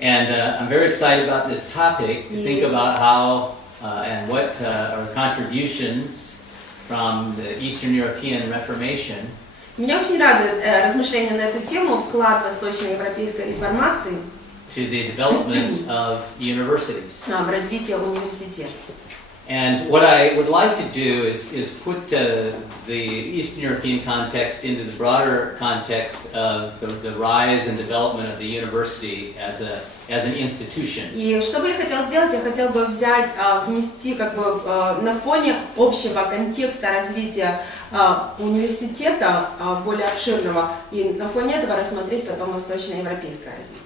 And I'm very excited about this topic, to think about how and what are contributions from the Eastern European Reformation. Меня очень радует размышления на эту тему, вклад восточноевропейской реформации to the development of universities. В развитие университетов. And what I would like to do is put the Eastern European context into the broader context of the rise and development of the university as an institution. И что бы я хотел сделать, я хотел бы взять, вмести как бы на фоне общего контекста развития университета более обширного, и на фоне этого рассмотреть потом восточноевропейское развитие.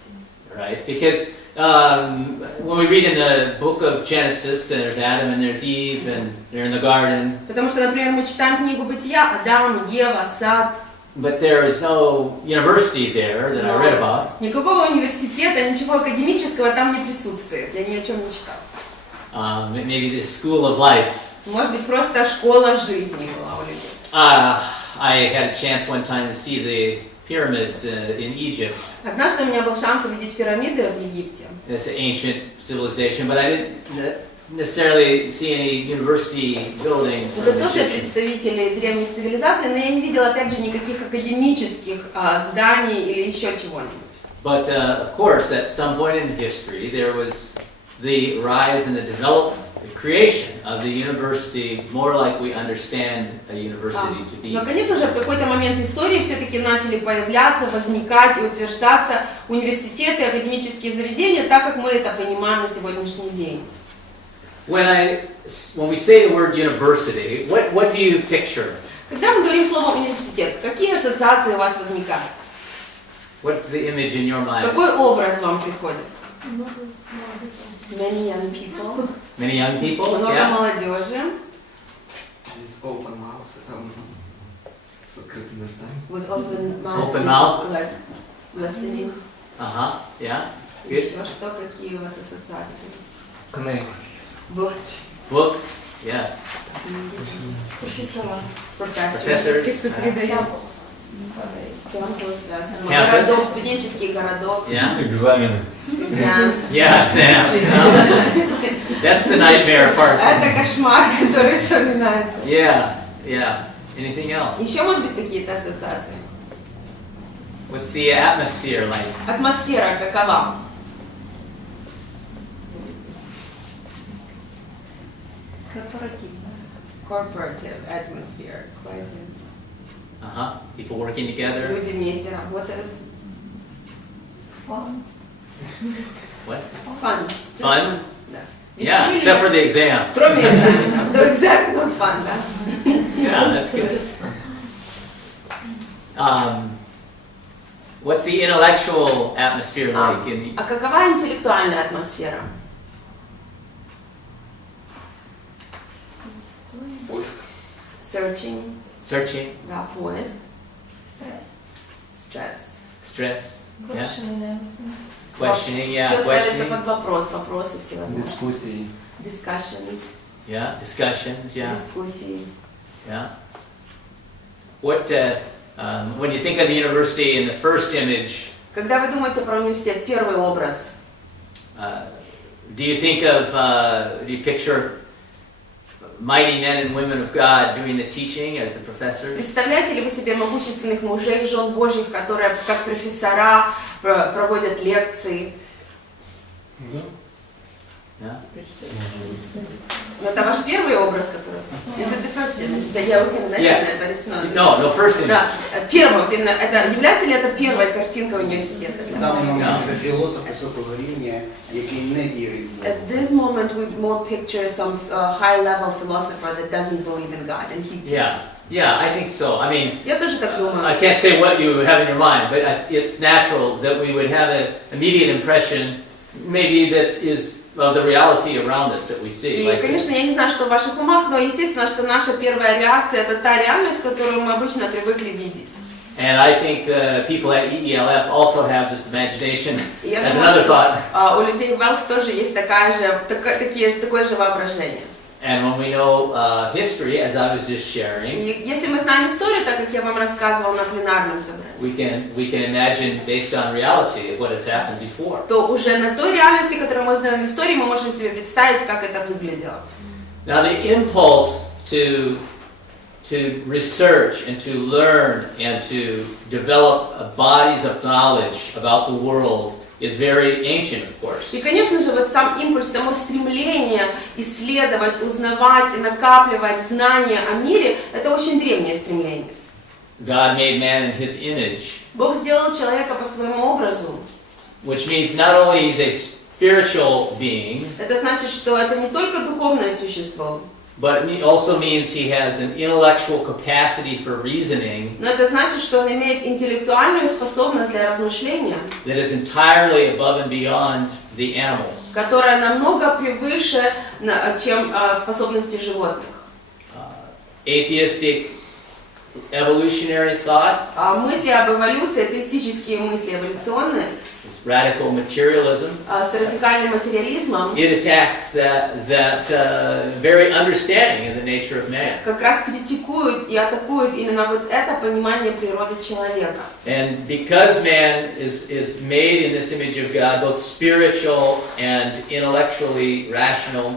Right, because when we read in the book of Genesis, there's Adam and there's Eve, and they're in the garden. Потому что, например, мы читаем книгу Бытия, Адам, Ева, сад. But there is no university there that I read about. Никакого университета, ничего академического там не присутствует. Я ни о чем не читал. Maybe the school of life. Может быть, просто школа жизни была у людей. I had a chance one time to see the pyramids in Egypt. Однажды у меня был шанс увидеть пирамиды в Египте. It's an ancient civilization, but I didn't necessarily see any university buildings. Это тоже представители древних цивилизаций, но я не видела, опять же, никаких академических зданий или еще чего-нибудь. But of course, at some point in history, there was the rise and the development, the creation of the university, more like we understand a university to be. Но, конечно же, в какой-то момент истории все-таки начали появляться, возникать и утверждаться университеты, академические заведения, так как мы это понимаем на сегодняшний день. When we say the word university, what do you picture? Когда мы говорим слово университет, какие ассоциации у вас возникают? What's the image in your mind? Какой образ вам приходит? Many young people. Many young people? Много молодежи. With open mouth, с открытыми ртами. With open mouth. Open mouth. Like listening. Yeah. Good. Еще что, какие у вас ассоциации? Книги. Books. Books. Yes. Профессора. Professors. Campus, да. Campus. Городок, студенческий городок. Yeah. Экзамены. Exams. Yeah, exams. That's the nightmare part. Это кошмар, который вспоминается. Yeah. Anything else? Еще, может быть, какие-то ассоциации? What's the atmosphere like? Атмосфера какова? Corporative atmosphere. Quite People working together. Люди вместе работают. Fun. What? Fun. Fun? Да. Yeah, Веселье. except for the exams. Кроме экзаменов. До экзаменов fun, да? Yeah, that's good. What's the intellectual atmosphere like in А какова интеллектуальная атмосфера? Поиск. Searching. searching, Да, поиск. Stress. stress, yeah, Questioning everything. questioning, yeah, Все ставится questioning, под вопрос, вопросы всевозможные. Дискуссии. Discussions. yeah, discussions, yeah, Дискуссии. yeah. What when you think of the university in the first image, Когда вы думаете про университет, первый образ, do you picture mighty men and women of God doing the teaching as the professors? представляете ли вы себе могущественных мужей и жен Божьих, которые как профессора проводят лекции? Yeah. Это ваш первый образ, который... Is it the first image? Я can imagine that, but it's not. No, first image. Да, первый, именно это, является ли это первая картинка университета? В даний момент це філософ високого рівня, який не вірить в Бога. At this moment we more picture some high-level philosopher that doesn't believe in God, and he teaches. Yeah, I think so. I mean, Я тоже так думаю. I can't say what you have in your mind, but it's natural that we would have an immediate impression, maybe that is of the reality around us that we see. И, конечно, я не знаю, что в ваших умах, но естественно, что наша первая реакция – это та реальность, которую мы обычно привыкли видеть. And I think people at EELF also have this imagination И я as думаю, another thought. у людей в ВЭЛФ тоже есть такое же воображение. And when we know history, as I was just sharing, И если мы знаем историю, так как я вам рассказывала на пленарном собрании, we can imagine, based on reality, what has happened before. то уже на той реальности, которую мы знаем в истории, мы можем себе представить, как это выглядело. Now, the impulse to research and to learn and to develop bodies of knowledge about the world is very ancient, of course. И, конечно же, вот сам импульс, само стремление исследовать, узнавать и накапливать знания о мире, это очень древнее стремление. God made man in His image, Бог сделал человека по своему образу. which means not only he's a spiritual being, Это значит, что это не только духовное существо, but it also means he has an intellectual capacity for reasoning но это значит, что он имеет интеллектуальную способность для размышления, that is entirely above and beyond the animals. которая намного превыше, чем способности животных. Atheistic evolutionary thought, Мысли об эволюции, атеистические мысли эволюционные, it's radical materialism. с радикальным материализмом, It attacks that very understanding of the nature of man. как раз критикуют и атакуют именно вот это понимание природы человека. And because man is made in this image of God, both spiritual and intellectually rational,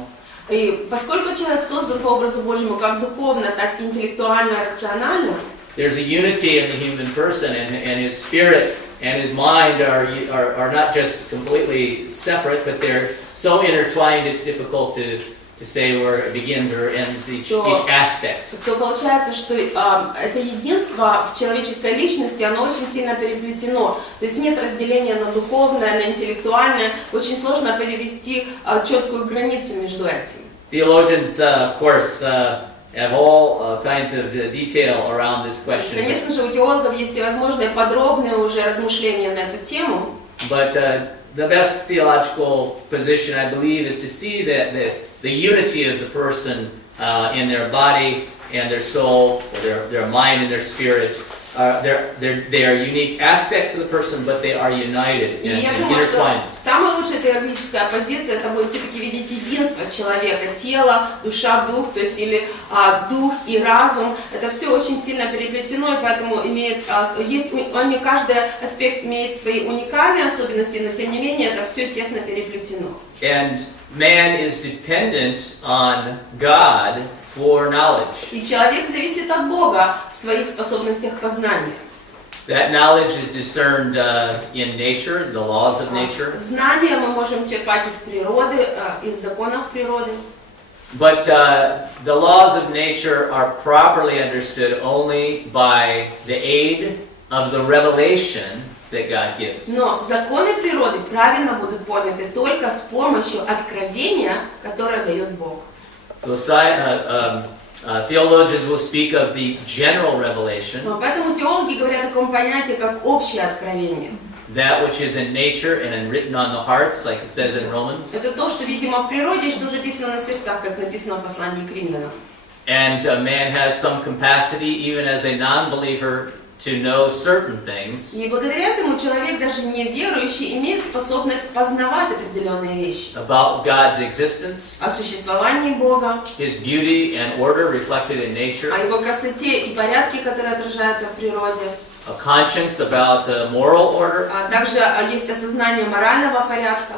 И поскольку человек создан по образу Божьему как духовно, так и интеллектуально, рационально, there's a unity in the human person, and his spirit and his mind are not just completely separate, but they're so intertwined it's difficult to say where it begins or ends each aspect. то получается, что это единство в человеческой личности, оно очень сильно переплетено. То есть нет разделения на духовное, на интеллектуальное. Очень сложно перевести четкую границу между этим. Theologians, of course, have all kinds of detail around this question. Конечно же, у теологов есть всевозможные подробные уже размышления на эту тему. But the best theological position, I believe, is to see that the unity of the person in their body and their soul, or their mind and their spirit, they are unique aspects of the person, but they are united И and я думаю, что intertwined. самая лучшая теологическая позиция это будет все-таки видеть единство человека, тело, душа, дух, то есть или дух и разум. Это все очень сильно переплетено, и поэтому не каждый аспект имеет свои уникальные особенности, но тем не менее это все тесно переплетено. And man is dependent on God for knowledge. И человек зависит от Бога в своих способностях познания. That knowledge is discerned in nature, the laws of nature. Знания мы можем черпать из природы, из законов природы. But the laws of nature are properly understood only by the aid of the revelation that God gives. Но законы природы правильно будут поняты только с помощью откровения, которое дает Бог. So theologians will speak of the general revelation, Поэтому теологи говорят о таком понятии, как общее откровение. that which is in nature and written on the hearts, like it says in Romans. Это то, что видимо в природе, и что записано на сердцах, как написано в послании к римлянам. And man has some capacity, even as a non-believer, to know certain things. И благодаря этому человек, даже неверующий, имеет способность познавать определенные вещи. About God's existence, О существовании Бога, His beauty and order reflected in nature, о Его красоте и порядке, которые отражаются в природе. a conscience about moral order, А также есть осознание морального порядка.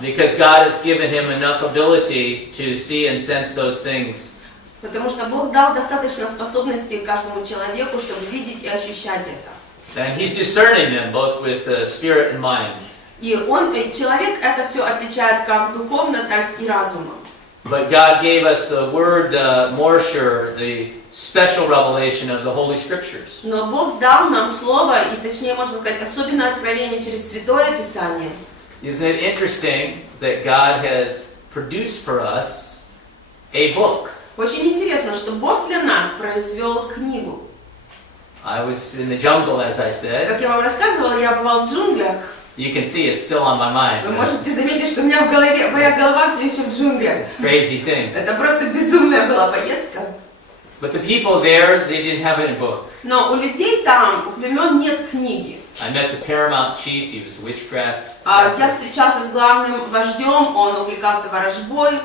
because God has given him enough ability to see and sense those things. Потому что Бог дал достаточно способностей каждому человеку, чтобы видеть и ощущать это. And He's discerning them both with spirit and mind. И человек это все отличает как духовно, так и разумом. But God gave us the word more sure, the special revelation of the Holy Scriptures. Но Бог дал нам слово, и точнее можно сказать, особенное откровение через Святое Писание. Isn't it interesting that God has produced for us a book? Очень интересно, что Бог для нас произвел книгу. I was in the jungle, as I said. Как я вам рассказывала, я бывал в джунглях. You can see it's still on my mind. Вы можете заметить, что у меня в голове, моя голова все еще в джунглях. It's a crazy thing. Это просто безумная была поездка. But the people there, they didn't have any book. Но у людей там, у племен нет книги. I met the paramount chief. He was witchcraft. Я встречался с главным вождем, он увлекался ворожбой.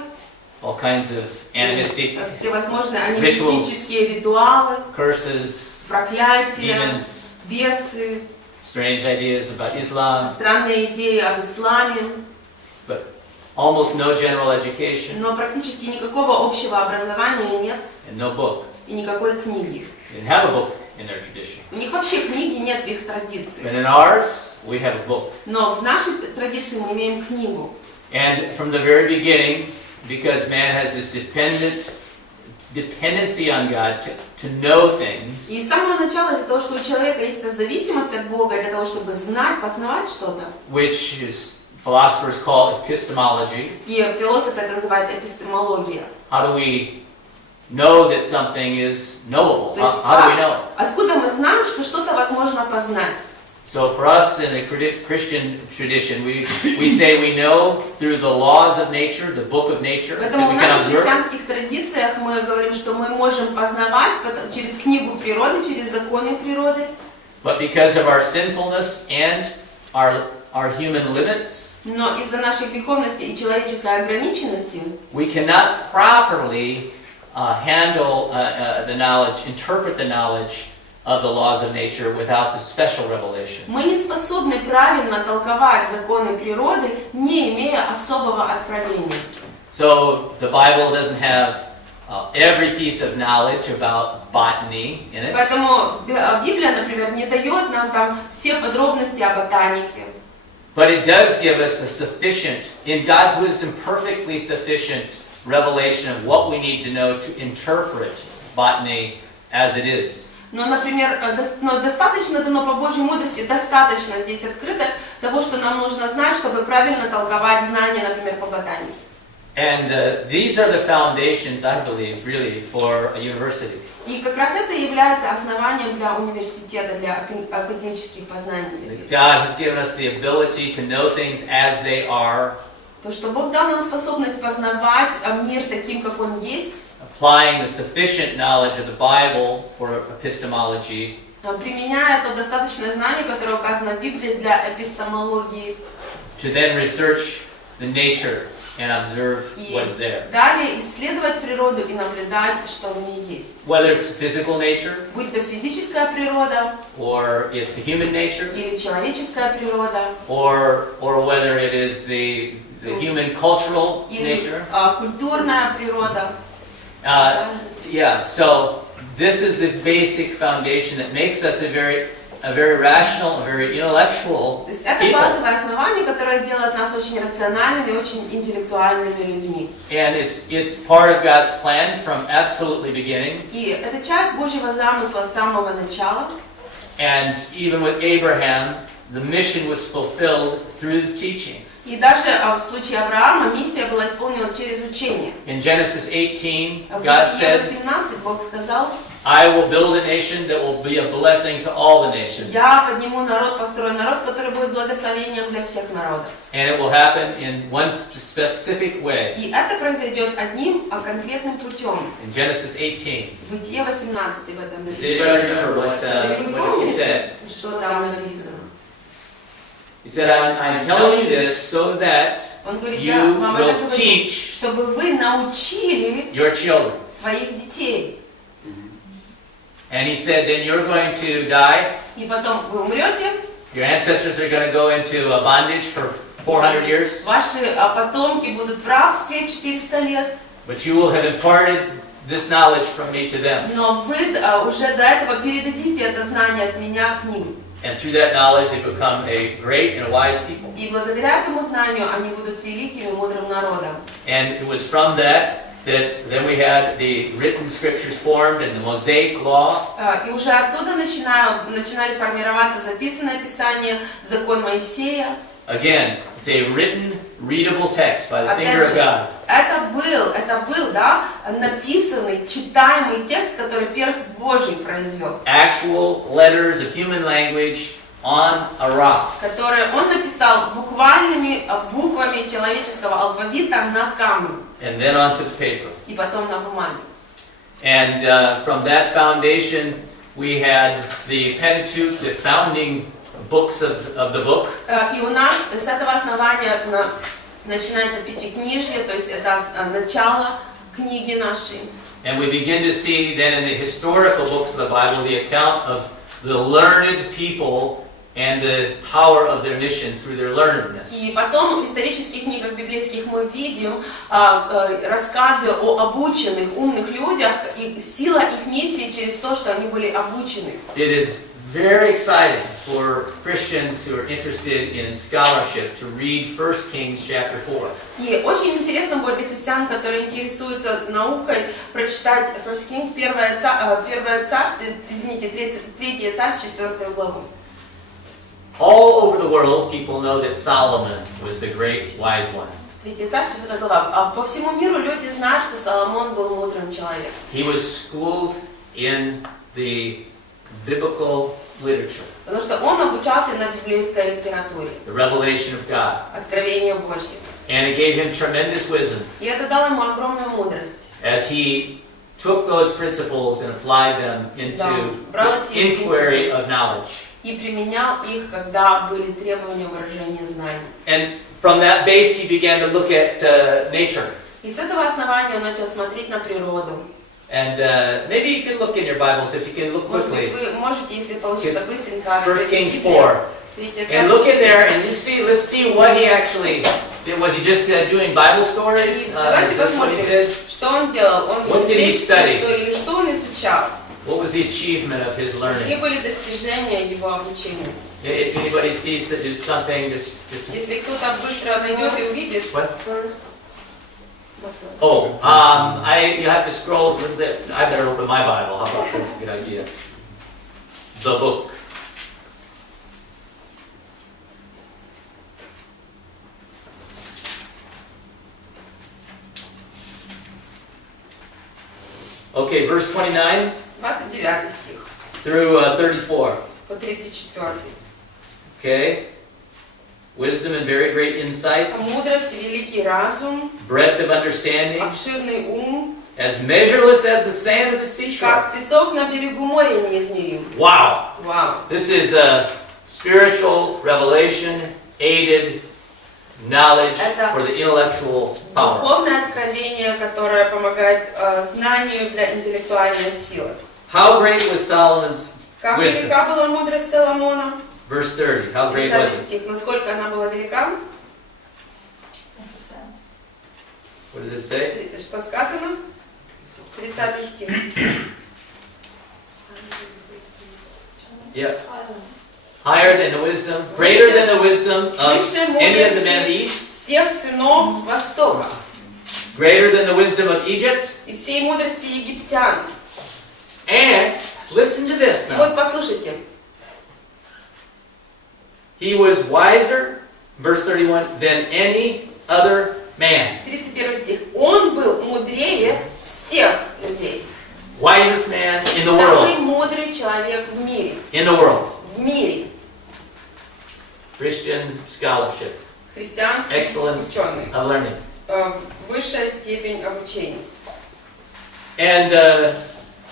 all kinds of animistic всевозможные анимистические ритуалы, curses, проклятия, demons, бесы, strange ideas about Islam, странные идеи об исламе, but almost no general education но практически никакого общего образования нет and no book. и никакой книги. They didn't have a book in their tradition. У них вообще книги нет в их традиции. But in ours, we have a book. Но в нашей традиции мы имеем книгу. And from the very beginning, because man has this dependency on God to know things, И с самого начала из-за того, что у человека есть эта зависимость от Бога для того, чтобы знать, познавать что-то, which is philosophers call epistemology. и философы это называют эпистемология. How do we know that something is knowable? То есть, How do we know? откуда мы знаем, что что-то возможно познать? So for us in the Christian tradition, we say we know through the laws of nature, the book of nature, that Поэтому в we can наших observe. христианских традициях мы говорим, что мы можем познавать через книгу природы, через законы природы. But because of our sinfulness and our human limits, Но из-за нашей греховности и человеческой ограниченности we cannot properly handle the knowledge, interpret the knowledge of the laws of nature without the special revelation. мы не способны правильно толковать законы природы, не имея особого откровения. So the Bible doesn't have every piece of knowledge about botany in it, Поэтому Библия, например, не дает нам там все подробности о ботанике. but it does give us a sufficient, in God's wisdom, perfectly sufficient revelation of what we need to know to interpret botany as it is. Но, например, достаточно дано по Божьей мудрости, достаточно здесь открыто того, что нам нужно знать, чтобы правильно толковать знания, например, по ботанике. And these are the foundations, I believe, really, for a university. И как раз это является основанием для университета, для академических познаний. God has given us the ability to know things as they are, То, что Бог дал нам способность познавать мир таким, как он есть, applying the sufficient knowledge of the Bible for epistemology, применяя то достаточное знание, которое указано в Библии для эпистемологии, to then research the nature and observe и what is there. далее исследовать природу и наблюдать, что в ней есть. Whether it's physical nature, Будь то физическая природа, or it's the human nature, или человеческая природа, or whether it is the human cultural или nature. культурная природа. Yeah, so this is the basic foundation that makes us a very rational, a very intellectual То есть это people. базовое основание, которое делает нас очень рациональными, очень интеллектуальными людьми. And it's part of God's plan from absolutely beginning. И это часть Божьего замысла с самого начала. And even with Abraham, the mission was fulfilled through the teaching. И даже в случае Авраама миссия была исполнена через учение. In Genesis 18, В God Бытие said, 18 Бог сказал: I will build a nation that will be a blessing to all the nations. «Я подниму народ, построю народ, который будет благословением для всех народов». And it will happen in one specific way. И это произойдет одним, конкретным путем. In Genesis 18. Бытие 18 в этом Does anybody remember what he написано. said? Что там написано? He said, I'm telling you this so that Он говорит: you я вам это will говорю, teach чтобы вы научили your children. своих детей. And he said, then you're going to die. И потом вы умрете, Your ancestors are going to go into a bondage for 400 years. ваши потомки будут в рабстве 400 лет, But you will have imparted this knowledge from me to them. но вы уже до этого передадите это знание от меня к ним. And through that knowledge, they become a great and a wise people. И благодаря этому знанию они будут великим и мудрым народом. And it was from that then we had the written scriptures formed and the Mosaic law. И уже оттуда начинали формироваться записанное Писание, закон Моисея. Again, it's a written, readable text by the Опять finger of же, God. это был, написанный, читаемый текст, который перст Божий произвел. Actual letters of human language on a rock. Который он написал буквальными буквами человеческого алфавита на камне. And then onto the paper. И потом на бумаге. And from that foundation, we had the Pentateuch, the founding books of the book. И у нас с этого основания Начинается Пятикнижье, то есть это начало книги нашей. And we begin to see then in the historical books of the Bible the account of the learned people and the power of their mission through their learnedness. И потом в исторических книгах библейских мы видим рассказы о обученных, умных людях и сила их миссии через то, что они были обучены. It is very exciting for Christians who are interested in scholarship to read 1 Kings chapter 4. И очень интересно будет для христиан, которые интересуются наукой, прочитать 1 Kings, Первое царство, извините, Третье царство, 4 главу. All over the world, people know that Solomon was the great wise one. Третье царство, 4 глава. По всему миру люди знают, что Соломон был мудрым человеком. He was schooled in the biblical literature, Потому что он обучался на библейской литературе, the revelation of God, откровение Божье. and it gave him tremendous wisdom И это дало ему огромную мудрость. as he took those principles and applied them into the inquiry of knowledge. И применял их, когда были требования выражения знаний. And from that base, he began to look at nature. И с этого основания он начал смотреть на природу. And maybe you can look in your Bibles if you can look Может быть, quickly. вы можете, если получится быстренько, 1 Kings 4. And look in there and you see, let's see what he actually did. Was he just doing Bible stories? Давайте Is this what he посмотрим, did? что он делал. Он What did he study? историю, что он изучал. What was the achievement of his Какие learning? были достижения его обучения. If anybody sees something, just Если кто-то быстро найдет и увидит. what? Oh, you have to scroll a little bit. I better open my Bible. How about this? Good idea. The book. Okay, verse 29 29 стих through 34. по 34. Okay. Wisdom and very great insight, Мудрость, великий разум, breadth of understanding, обширный ум, as measureless as the sand of the seashore. как песок на берегу моря неизмерим. Wow! Вау! This is a spiritual revelation aided knowledge for the intellectual power. Духовное откровение, которое помогает знанию для интеллектуальной силы. How great was Solomon's Как wisdom? велика была мудрость Соломона? Verse 30. How great was 30 it? стих. Насколько она была велика? What does it say? Что сказано? 30 стих. Yep. Higher than the wisdom, greater than the wisdom of Выше any of the men of the мудрости east, всех сынов Востока greater than the wisdom of Egypt, и всей мудрости египтян. and listen to this И now. вот послушайте. He was wiser, verse 31, than any other man. 31 стих. Он был мудрее всех людей. Wisest man in the Самый world. мудрый человек в мире. In the world. В мире. Christian scholarship. Христианский Excellence ученый. of learning. Высшая степень обучения. And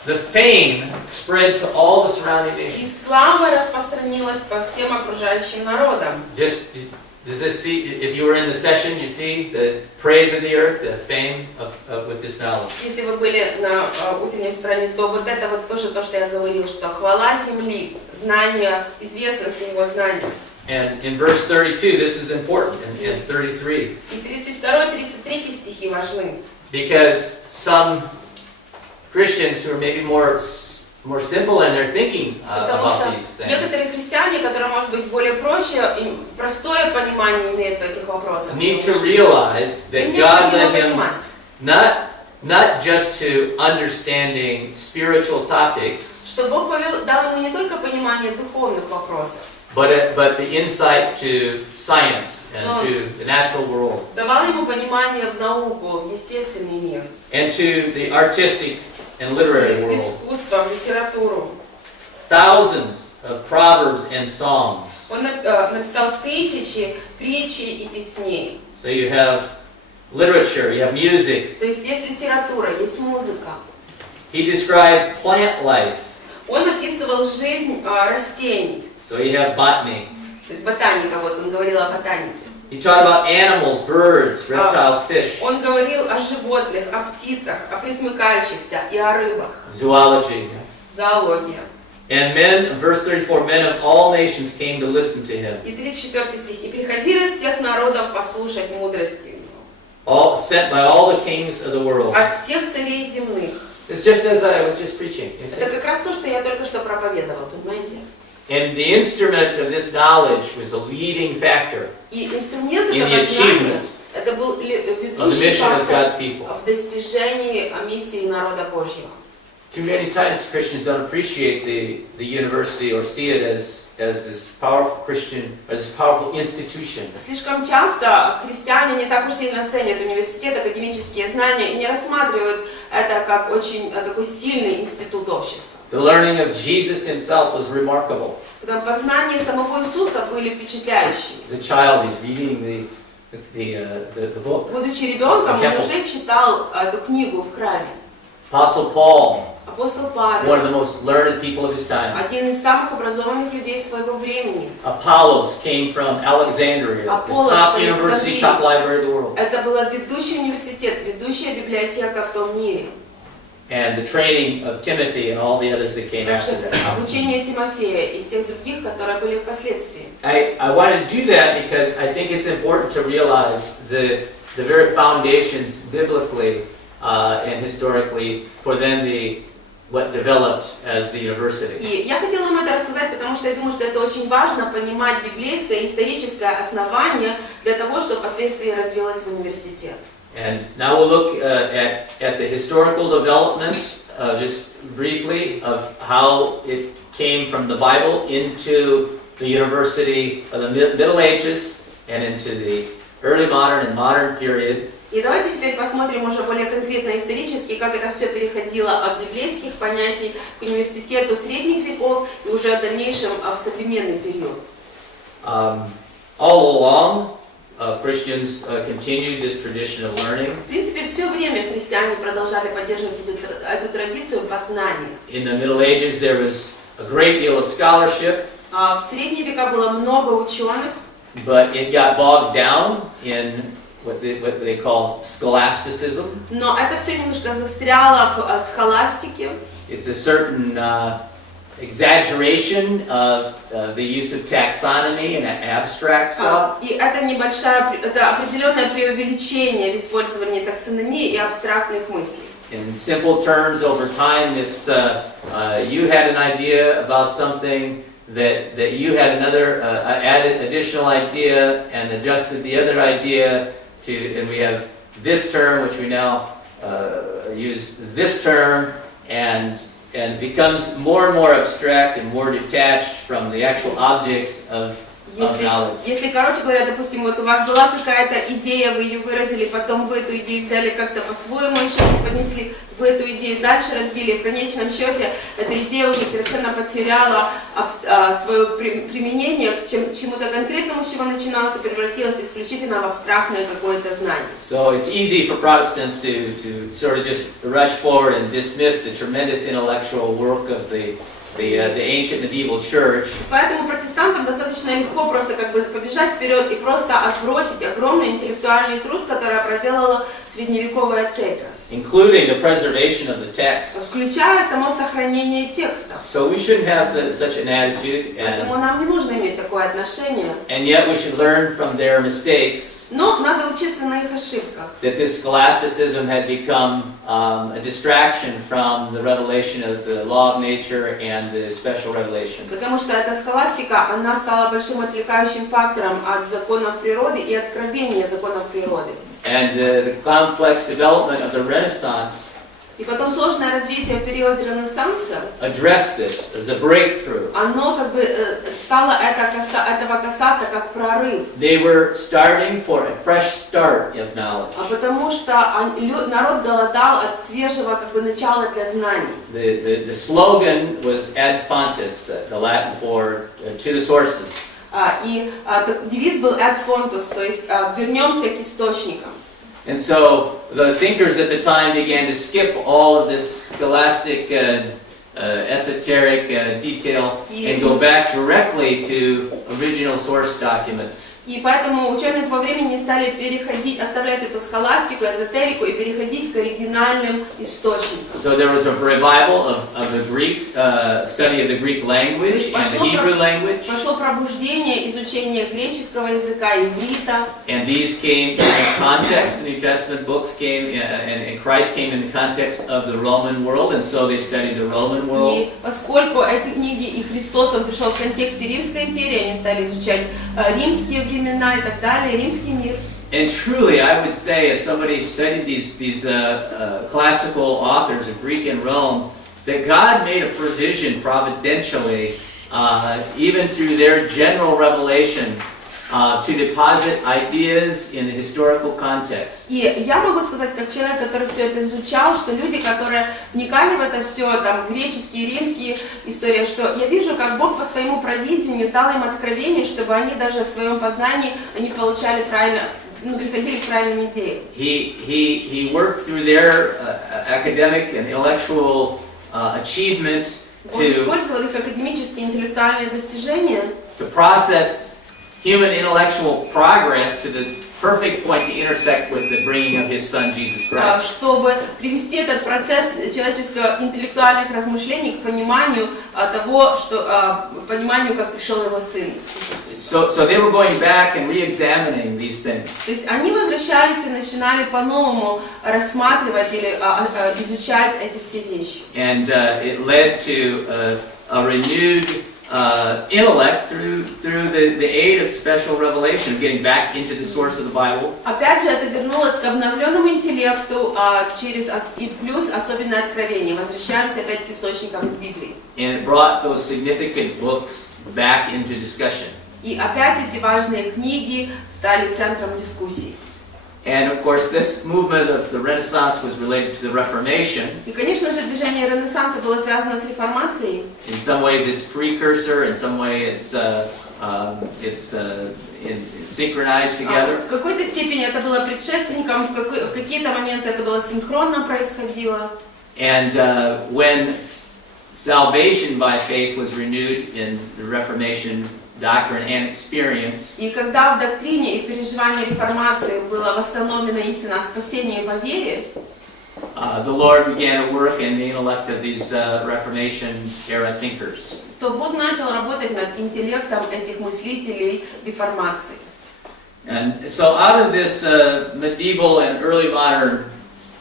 the fame spread to all the surrounding И nations. слава распространилась по всем окружающим народам. Does this see, if you were in the session, you see the praise of the earth, the fame with this knowledge. Если вы были на утренней стороне, то вот это вот тоже то, что я говорил, что хвала земли, знание, известность его знаний. And in verse 32, this is important, in 33, И 32-33 стихи важны. because some Christians who are maybe more simple in their thinking Потому about что these things некоторые христиане, которые, может быть, более проще, и простое понимание имеют в этих вопросах, need to realize that им God необходимо led him понимать, not just to understanding spiritual topics, что Бог дал ему не только понимание духовных вопросов, but the insight to science and to the natural world, давал ему понимание в науку, в естественный мир, and to the artistic and literary в world. искусство, в литературу. Thousands of proverbs and songs. Он написал тысячи притчей и песней. So you have literature, you have music. То есть есть литература, есть музыка. He described plant life. Он описывал жизнь растений. So you have botany. То есть ботаника, вот он говорил о ботанике. He taught about animals, birds, reptiles, fish, Он говорил о животных, о птицах, о пресмыкающихся и о рыбах. zoology. Зоология. And men, verse 34, men of all nations came to listen to him. И 34 стих. «И приходили от всех народов послушать мудрости его». All sent by all the kings of the world. От всех царей земных. It's just as I was just preaching. You see? Это как раз то, что я только что проповедовал, понимаете? And the instrument of this knowledge was a leading factor И инструмент in the этого знания, achievement это был of the ведущий mission of God's фактор people. в достижении миссии народа Божьего. Too many times Christians don't appreciate the university or see it as this powerful Christian, as this powerful institution. Слишком часто христиане не так уж сильно ценят университет, академические знания и не рассматривают это как очень такой сильный институт общества. The learning of Jesus himself was remarkable. Потому познания самого Иисуса были впечатляющими. As a child, he's reading the book. Будучи ребенком, он Temple. уже читал эту книгу в храме. Apostle Paul, Апостол one of Павел, the most learned people of his time. один из самых образованных людей своего времени. Apollos came from Alexandria, the Apollos top from university, Alexandria. top library of the world. Это был ведущий университет, ведущая библиотека в том мире. And the training of Timothy and all the others that came Также after that. обучение Тимофея и всех других, которые были впоследствии. I wanted to do that because I think it's important to realize the very foundations biblically and historically for then what developed as the university. И я хотела вам это рассказать, потому что я думаю, что это очень важно понимать библейское и историческое основание для того, чтобы впоследствии развилось в университет. And now we'll look at the historical development, just briefly, of how it came from the Bible into the university of the Middle Ages and into the early modern and modern period. И давайте теперь посмотрим уже более конкретно исторически, как это все переходило от библейских понятий к университету средних веков и уже в дальнейшем в современный период. All along, Christians continued this tradition of learning. В принципе, все время христиане продолжали поддерживать эту традицию познания. In the Middle Ages, there was a great deal of scholarship, В средние века было много ученых, but it got bogged down in what they call scholasticism. но это все немножко застряло в схоластике. It's a certain exaggeration of the use of taxonomy and abstract thought. И это определенное преувеличение в использовании таксономии и абстрактных мыслей. In simple terms, over time, it's you had an idea about something that you had another added additional idea and adjusted the other idea to, and we have this term, which we now use this term, and becomes more and more abstract and more detached from the actual objects of knowledge. Если, короче говоря, допустим, вот у вас была какая-то идея, вы ее выразили, потом вы эту идею взяли как-то по-своему еще поднесли, вы эту идею дальше развили, в конечном счете эта идея уже совершенно потеряла свое применение к чему-то конкретному, с чего начиналось, и превратилась исключительно в абстрактное какое-то знание. So it's easy for Protestants to sort of just rush forward and dismiss the tremendous intellectual work of the ancient medieval church. Поэтому протестантам достаточно легко просто как бы побежать вперед и просто отбросить огромный интеллектуальный труд, который проделала средневековая церковь, Including the preservation of the text. включая само сохранение текста. So we shouldn't have such an attitude, Поэтому нам не нужно иметь такое отношение. and yet we should learn from their mistakes Но надо учиться на их ошибках. that this scholasticism had become a distraction from the revelation of the law of nature and the special revelation. Потому что эта схоластика, она стала большим отвлекающим фактором от законов природы и откровения законов природы. And the complex development of the Renaissance И потом сложное развитие в период Ренессанса, addressed this as a breakthrough. оно как бы стало этого касаться как прорыв. They were starting for a fresh start of knowledge. Потому что народ голодал от свежего как бы начала для знаний. The slogan was ad fontes, the Latin for to the sources. И девиз был ad fontes, то есть вернемся к источникам. And so the thinkers at the time began to skip all of this scholastic, esoteric detail and go back directly to original source documents. И поэтому ученые того времени стали оставлять эту схоластику, эзотерику и переходить к оригинальным источникам. So there was a revival of the Greek study of the Greek language and the Hebrew language. Пошло пробуждение изучения греческого языка, иврита. And these came in the context. The New Testament books came, and Christ came in the context of the Roman world, and so they studied the Roman world. И поскольку эти книги и Христос, он пришел в контексте Римской империи, они стали изучать римские времена и так далее, римский мир. And truly, I would say, as somebody who studied these classical authors of Greek and Rome, that God made a provision providentially, even through their general revelation, to deposit ideas in the historical context. И я могу сказать, как человек, который все это изучал, что люди, которые вникали в это все, там, греческие, римские истории, что я вижу, как Бог по своему провидению дал им откровение, чтобы они даже в своем познании, они получали правильно, приходили к правильным идеям. He worked through their academic and intellectual achievement Он использовал их академические интеллектуальные достижения, to process human intellectual progress to the perfect point to intersect with the bringing of His Son Jesus Christ. чтобы привести этот процесс человеческого интеллектуальных размышлений к пониманию того, пониманию, как пришел Его Сын. So they were going back and re-examining these things. То есть они возвращались и начинали по-новому рассматривать или изучать эти все вещи. And it led to a renewed intellect through the aid of special revelation, getting back into the source of the Bible. Опять же, это вернулось к обновленному интеллекту и плюс особенное откровение. Возвращались опять к источникам Библии. And it brought those significant books back into discussion. И опять эти важные книги стали центром дискуссий. And of course, this movement of the Renaissance was related to the Reformation. И, конечно же, движение Ренессанса было связано с реформацией. In some ways, it's precursor. In some way, it's synchronized together. В какой-то степени это было предшественником, в какие-то моменты это было синхронно происходило. And when salvation by faith was renewed in the Reformation doctrine and experience, И когда в доктрине и в переживании реформации была восстановлена истина о спасении по вере, the Lord began to work in the intellect of these Reformation era thinkers. то Бог начал работать над интеллектом этих мыслителей реформации. And so out of this medieval and early modern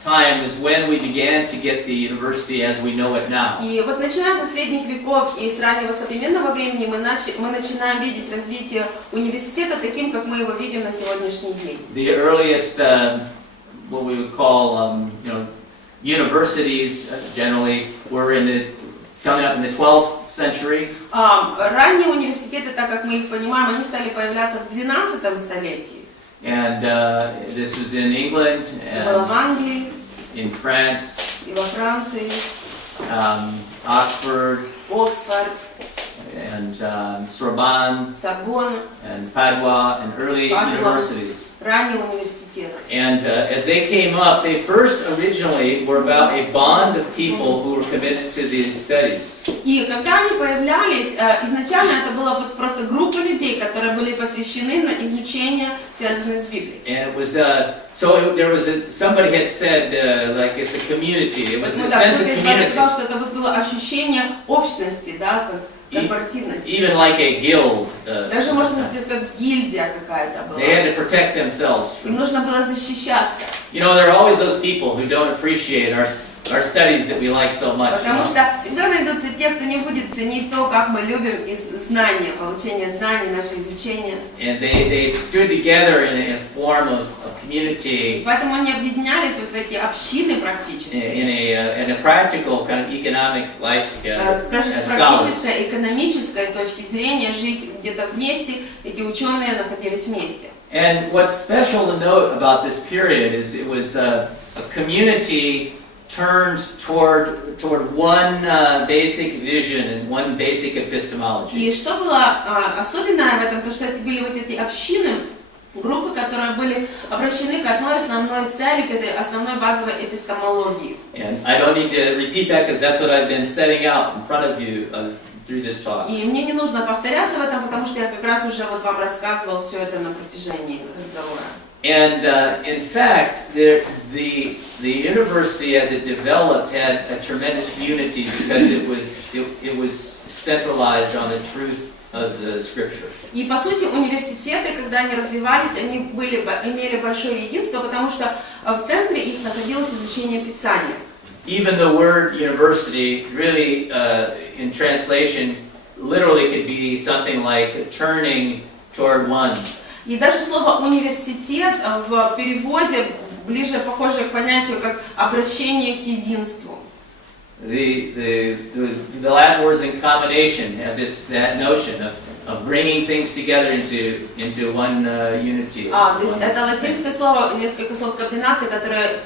time is when we began to get the university as we know it now. И вот начиная со средних веков и с раннего современного времени мы начинаем видеть развитие университета таким, как мы его видим на сегодняшний день. The earliest, what we would call, universities generally were coming up in the 12th century. Ранние университеты, так как мы их понимаем, они стали появляться в 12 столетии. And this was in England, Было в Англии, in France, и во Франции, Oxford, Оксфорд, and Sorbonne, Сорбонна, and Padua, and early universities. ранние университеты. And as they came up, they first originally were about a bond of people who were committed to these studies. И когда они появлялись, изначально это была вот просто группа людей, которые были посвящены на изучение, связанное с Библией. And it was somebody had said like it's a community. It was a sense of community. Сказал, что это вот было ощущение общности, да, как корпоративности. Even like a guild. Даже можно сказать, как гильдия какая-то была. They had to protect themselves. Им нужно было защищаться. You know, there are always those people who don't appreciate our studies that we like so much. Потому что всегда найдутся те, кто не будет ценить то, как мы любим знания, получение знаний, наше изучение. And they stood together in a form of community. И поэтому они объединялись вот в эти общины практически. In a practical kind of economic life together. Даже с практической, экономической точки зрения жить где-то вместе, эти ученые находились вместе. And what's special to note about this period is it was a community turned toward one basic vision and one basic epistemology. И что было особенное в этом, то что это были вот эти общины, группы, которые были обращены к одной основной цели, к этой основной базовой эпистемологии. And I don't need to repeat that because that's what I've been setting out in front of you through this talk. И мне не нужно повторяться в этом, потому что я как раз уже вот вам рассказывал все это на протяжении разговора. And in fact, the university as it developed had a tremendous unity because it was centralized on the truth of the Scripture. И по сути университеты, когда они развивались, они имели большое единство, потому что в центре их находилось изучение Писания. Even the word university, really, in translation, literally could be something like turning toward one. И даже слово университет в переводе ближе похоже к понятию как обращение к единству. The Latin words in combination have that notion of bringing things together into one unity. То есть это латинское слово, несколько слов комбинации, которое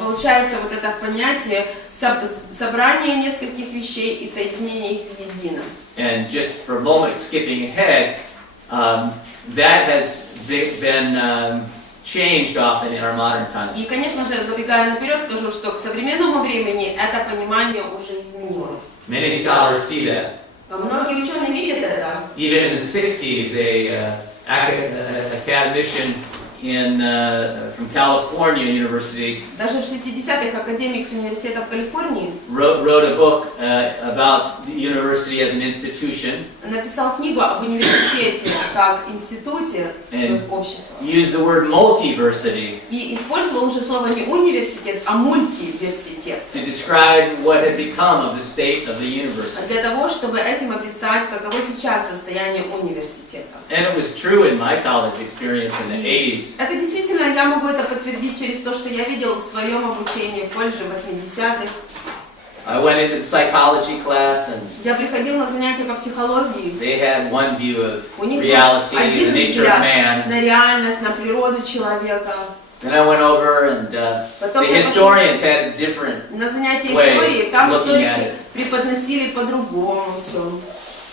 получается вот это понятие собрания нескольких вещей и соединения их в едино. And just for a moment, skipping ahead, that has been changed often in our modern times. И, конечно же, забегая наперед, скажу, что к современному времени это понимание уже изменилось. Many scholars see that. Многие ученые видят это. Even in the 60s, an academician from California University Даже в 60-х академик с университета в Калифорнии wrote a book about the university as an institution. Написал книгу об университете как институте общества. Used the word multiversity И использовал уже слово не университет, а мультиверситет. to describe what had become of the state of the university. Для того, чтобы этим описать, каково сейчас состояние университета. And it was true in my college experience in the 80s. Это действительно, я могу это подтвердить через то, что я видел в своем обучении в колледже в 80-х. I went into the psychology class and Я приходил на занятия по психологии. they had one view of У них был reality, the один nature of взгляд man. на реальность, на природу человека. Then I went over and Потом the я historians had a different, на занятия way истории, там looking at историки it. преподносили по-другому все.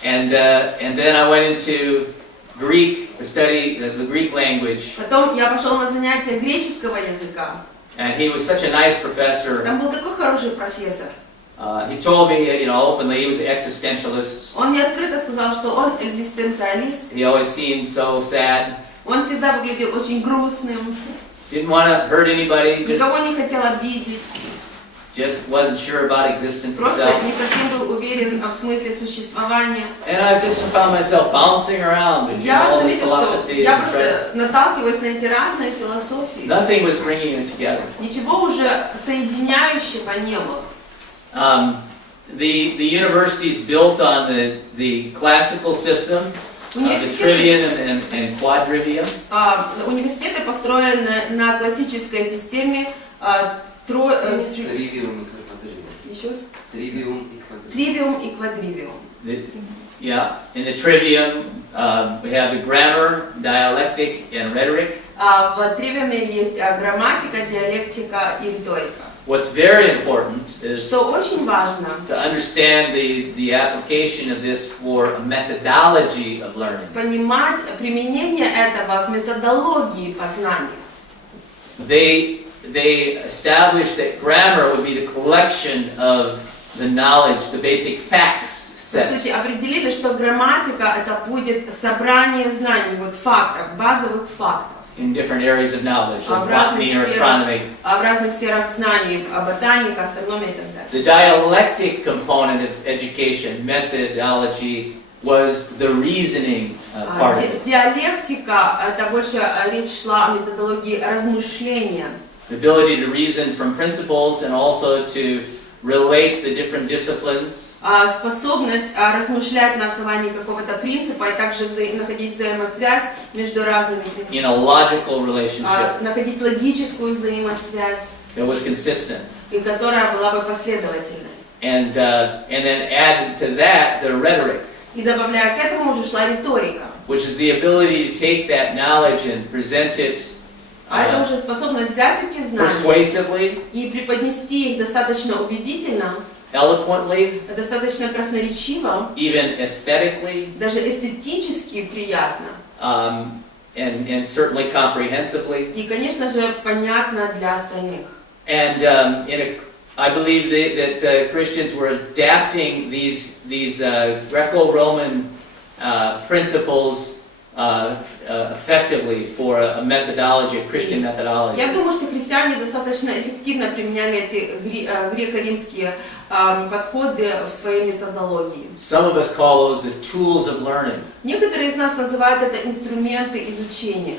and then I went into Greek to study the Greek language. Потом я пошел на занятия греческого языка. And he was such a nice professor. Там был такой хороший профессор. He told me, openly, he was an existentialist. Он мне открыто сказал, что он экзистенциалист. He always seemed so sad. Он всегда выглядел очень грустным. Didn't want to hurt anybody. Никого не хотел обидеть. Just wasn't sure about existence Просто itself. не совсем был уверен в смысле существования. And I just found myself bouncing around between Я all the заметил, что philosophies я and просто наталкиваюсь на эти разные философии. nothing was bringing them together. Ничего уже соединяющего не было. The university is built on the classical system of the trivium and quadrivium. Университеты построены на классической системе Тривиум и квадривиум. Тривиум и квадривиум. Yeah, in the trivium we have the grammar, dialectic, and rhetoric. В тривиуме есть грамматика, диалектика и риторика. What's very important is Что очень важно, to understand the application of this for a methodology of learning. понимать применение этого в методологии познания. They established that grammar would be the collection of the knowledge, the basic facts По set. сути, определили, что грамматика это будет собрание знаний, вот фактов, базовых фактов. In different areas of knowledge, В like botany or astronomy. разных сферах знаний, ботаника, астрономия и так далее. The dialectic component of education, methodology, was the reasoning part of it. Диалектика, это больше речь шла о методологии размышления. The ability to reason from principles and also to relate the different disciplines. Способность размышлять на основании какого-то принципа и также находить взаимосвязь между разными принципами. In a logical relationship Находить логическую взаимосвязь, that was consistent. и которая была бы последовательной. And then added to that the rhetoric, И добавляя к этому уже шла риторика. which is the ability to take that knowledge and present it Это уже способность взять эти знания persuasively, и преподнести их достаточно убедительно, eloquently, достаточно красноречиво, even aesthetically, даже эстетически приятно. and certainly comprehensively. И, конечно же, понятно для остальных. And I believe that Christians were adapting these Greco-Roman principles effectively for a methodology, a Christian methodology. Я думаю, что христиане достаточно эффективно применяли эти греко-римские подходы в своей методологии. Some of us call those the tools of learning. Некоторые из нас называют это инструменты изучения.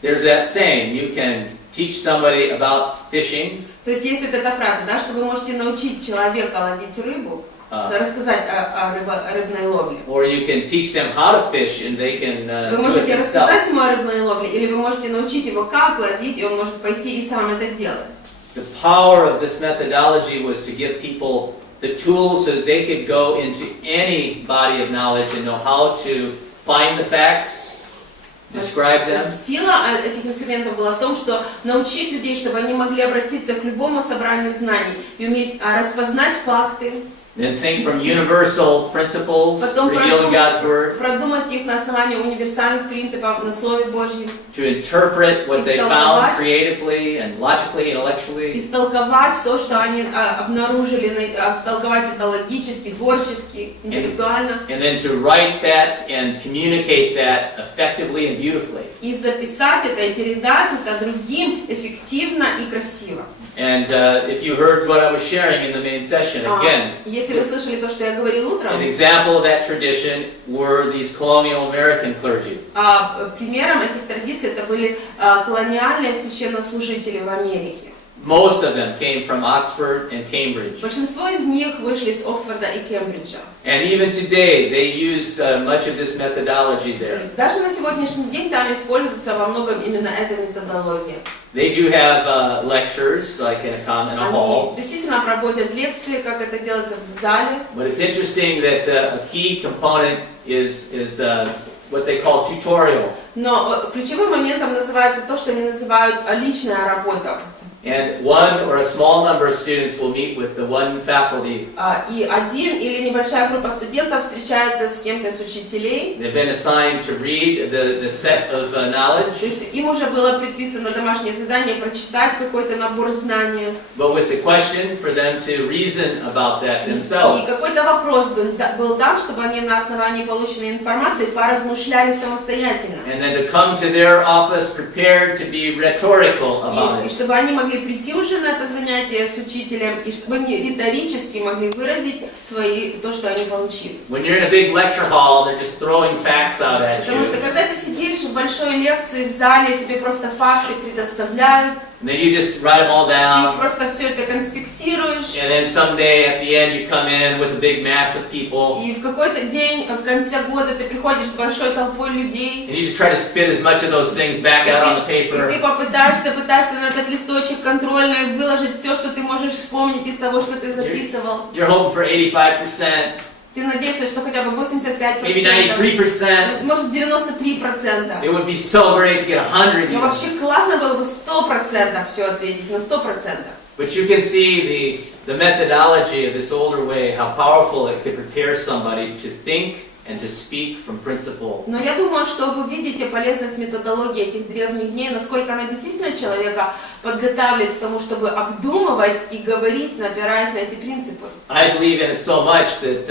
There's that saying, you can teach somebody about fishing. То есть есть вот эта фраза, да, что вы можете научить человека ловить рыбу, рассказать о рыбной ловле. Or you can teach them how to fish and they can Вы do it можете рассказать themselves. ему о рыбной ловле, или вы можете научить его, как ловить, и он может пойти и сам это делать. The power of this methodology was to give people the tools so that they could go into any body of knowledge and know how to find the facts, describe them. Сила этих инструментов была в том, что научить людей, чтобы они могли обратиться к любому собранию знаний и уметь распознать факты. Then think from universal principles Потом revealed in God's Word, продумать их на основании универсальных принципов на Слове Божьем. to interpret what they found Истолковать. creatively and logically, intellectually. Истолковать то, что они обнаружили, истолковать это логически, творчески, интеллектуально. And then to write that and communicate that effectively and beautifully. И записать это, и передать это другим эффективно и красиво. And if you heard what I was sharing in the main session, again, Если вы слышали то, что я говорил утром, an example of that tradition were these colonial American clergy. примером этих традиций это были колониальные священнослужители в Америке. Most of them came from Oxford and Cambridge. Большинство из них вышли из Оксфорда и Кембриджа. And even today, they use much of this methodology there. Даже на сегодняшний день там используется во многом именно эта методология. They do have lectures, like in a hall. Они действительно проводят лекции, как это делается в зале. But it's interesting that a key component is what they call tutorial. Но ключевым моментом называется то, что они называют личная работа. And one or a small number of students will meet with the one faculty. И один или небольшая группа студентов встречается с кем-то из учителей. They've been assigned to read the set of knowledge. То есть им уже было предписано домашнее задание прочитать какой-то набор знаний. But with the question for them to reason about that themselves. И какой-то вопрос был дан, чтобы они на основании полученной информации поразмышляли самостоятельно. And then to come to their office prepared to be rhetorical about И it. чтобы они могли прийти уже на это занятие с учителем, и чтобы они риторически могли выразить то, что они получили. When you're in a big lecture hall, they're just throwing facts out at Потому что you. когда ты сидишь в большой лекции в зале, тебе просто факты предоставляют, And then you just write them all ты down. просто все это конспектируешь, And then someday at the end you come in with a big mass of people. и в какой-то день, в конце года, ты приходишь с большой толпой людей, And you just try to spit as much of those things back out on the и ты paper. пытаешься на этот листочек контрольный выложить все, что ты можешь вспомнить из того, что ты записывал. You're hoping for 85%, Ты надеешься, что хотя бы 85%, maybe 93%. может 93%. It would be so great to get 100. Но вообще классно было бы 100% все ответить, на 100%. But you can see the methodology of this older way, how powerful it could prepare somebody to think and to speak from principle. Но я думаю, что вы видите полезность методологии этих древних дней, насколько она действительно человека подготавливает к тому, чтобы обдумывать и говорить, опираясь на эти принципы. I believe in it so much that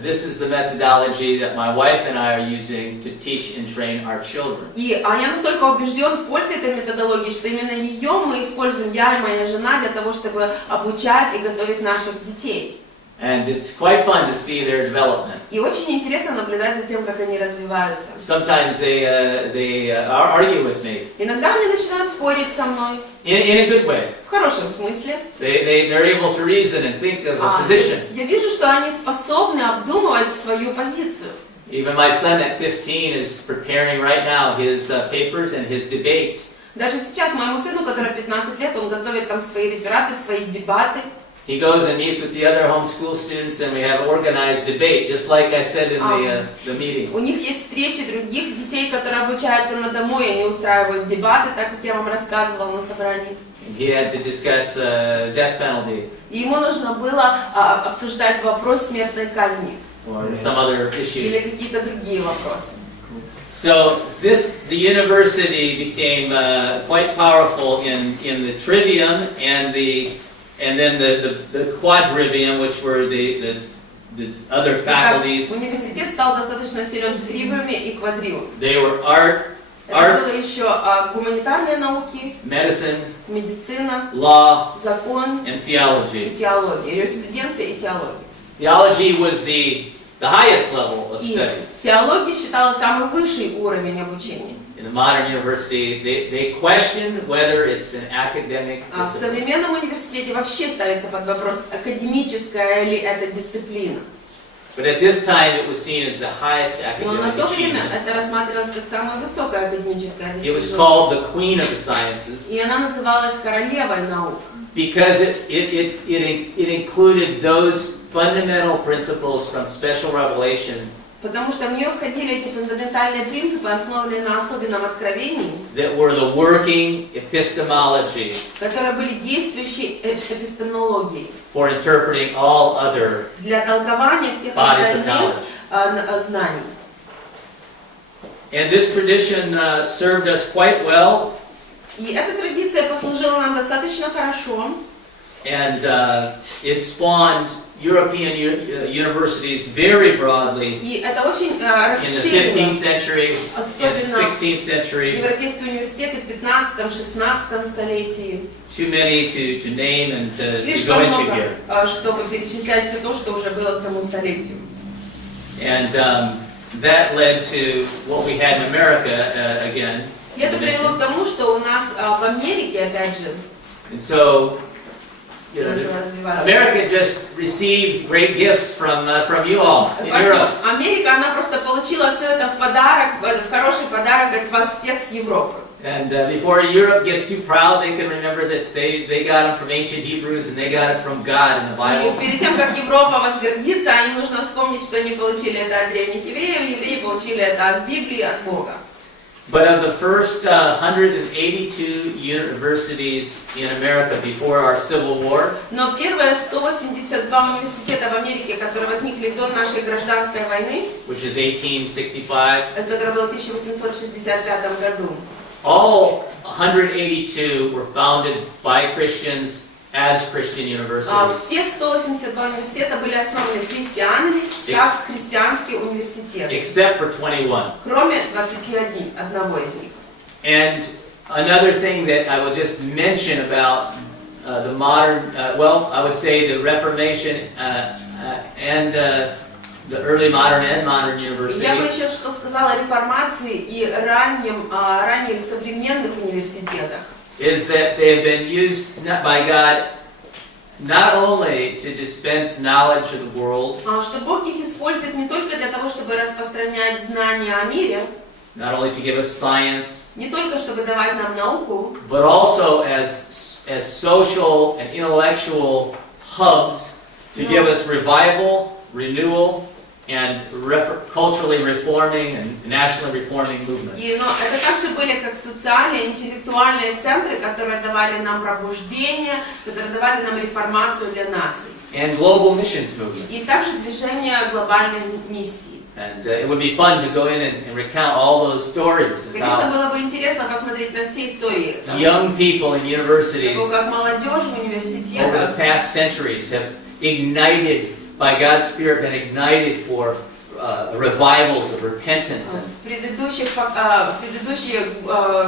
this is the methodology that my wife and I are using to teach and train our children. И я настолько убежден в пользе этой методологии, что именно ее мы используем, я и моя жена, для того, чтобы обучать и готовить наших детей. And it's quite fun to see their development. И очень интересно наблюдать за тем, как они развиваются. Sometimes they argue with me Иногда они начинают спорить со мной, in a good way. в хорошем смысле. They're able to reason and think of a position. Я вижу, что они способны обдумывать свою позицию. Even my son at 15 is preparing right now his papers and his debate. Даже сейчас моему сыну, который 15 лет, он готовит там свои рефераты, свои дебаты. He goes and meets with the other homeschool students, and we have organized debate, just like I said in the meeting. У них есть встречи других детей, которые обучаются на дому, и они устраивают дебаты, так как я вам рассказывала на собрании. He had to discuss death penalty И ему нужно было обсуждать вопрос смертной казни or some other issue. или какие-то другие вопросы. So the university became quite powerful in the trivium and the And then the quadrivium, which were the other faculties. Университет стал достаточно силен в тривиуме и квадриуме. They were arts, Это было еще гуманитарные науки, medicine, медицина, law, закон and и theology. теология, юриспруденция и теология. Theology was the highest level of И study. теология считалась самый высший уровень обучения. In the modern university, they question whether it's an academic А в discipline. современном университете вообще ставится под вопрос, академическая ли это дисциплина. But at this time, it was seen as the highest Но на academic то время achievement. это рассматривалось как самое высокое академическое It was достижение. called the Queen of the Sciences И она называлась королевой наук. because it included those fundamental principles from special revelation Потому что в нее входили эти фундаментальные принципы, основанные на особенном откровении, that were the working epistemology которые были действующей эпистемологией for interpreting all other для толкования всех bodies of остальных knowledge. знаний. And this tradition served us quite well, И эта традиция послужила нам достаточно хорошо, and it spawned European universities very broadly и это очень in the 15th расширило century and особенно 16th century. европейские университеты в 15-16 столетии. Too many to name and to go Слишком into много, here. чтобы перечислять все то, что уже было к тому столетию. And that led to what we had in America again. И это привело к тому, что у нас в Америке, опять же, And so, you know, начало развиваться. America just received great gifts from you all in Europe. Америка, она просто получила все это в подарок, в хороший подарок от вас всех с Европы. And before Europe gets too proud, they can remember that they got them from ancient Hebrews and they got it from God in the Bible. И перед тем, как Европа возгордится, им нужно вспомнить, что они получили это от древних евреев, евреи получили это от Библии, от Бога. But of the first 182 universities in America before our Civil War, Но первые 182 университета в Америке, которые возникли до нашей гражданской войны, which is 1865, которая была в 1865 году, all 182 were founded by Christians as Christian universities. все 182 университета были основаны христианами, как христианские университеты, Except for 21. кроме 21, одного из них. And another thing that I will just mention about the modern, well, I would say the Reformation and the early modern and modern university. Я бы еще что сказала о реформации и ранних современных университетах. Is that they have been used by God not only to dispense knowledge of the world, Что Бог их использует не только для того, чтобы распространять знания о мире, not only to give us science, не только чтобы давать нам науку, but also as social and intellectual hubs to give us revival, renewal, and culturally reforming and nationally reforming movements. Но это также были как социальные, интеллектуальные центры, которые давали нам пробуждение, которые давали нам реформацию для наций. And global missions movements. И также движение глобальной миссии. And it would be fun to go in and recount all those stories Конечно, about было бы интересно посмотреть на все истории, young people in universities того, как молодежь в over the университетах past centuries have ignited by God's Spirit and ignited for revivals of repentance. в предыдущие